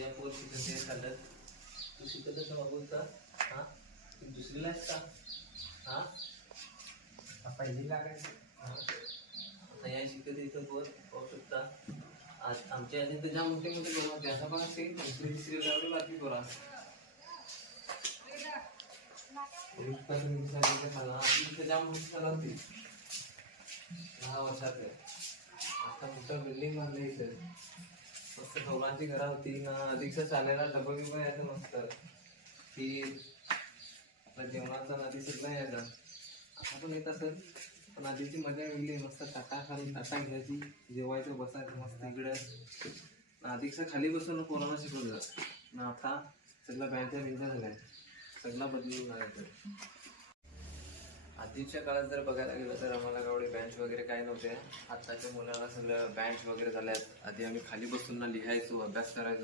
या पोर शिकत हे चालत. तू शिकत असं बघून का? हा, तू दुसरीला आहेस का? हा, पहिली लागायची. हा, आता या शिकत इथं पोर पाहू शकता. आज आमच्या आधी तर ज्या मोठे मोठे पोरं होते, आता बघा ते दुसरी तिसरी लावली बाकी पोरा. ज्या मोठी झाला होती 10 वर्षाचे. आता मोठं बिल्डिंग बांधलं इथं. मस्त कौलांची घरा होती ना, अधिकच चालायला डबल बिबा यायचं मस्त. की आपल्या जेवणाचा नदी सगळं यायचं. आता पण येत असेल, पण आधीची मजा वेगळी. मस्त ताटा खाली ताटा घ्यायची, जेवायचं, बसायचं मस्त इकडं. अधिकचं खाली बसून पोरांना शिकवलं ना. आता सगळं बँच्या बिंच्या झाल्या, सगळं बदलून जायचं. आधीच्या काळात जर बघायला गेलं तर आम्हाला एवढे बेंच वगैरे काय नव्हते. आत्ताच्या मुलांना सगळं बेंच वगैरे झाल्यात. आधी आम्ही खाली बसून ना लिहायचो, अभ्यास करायचो.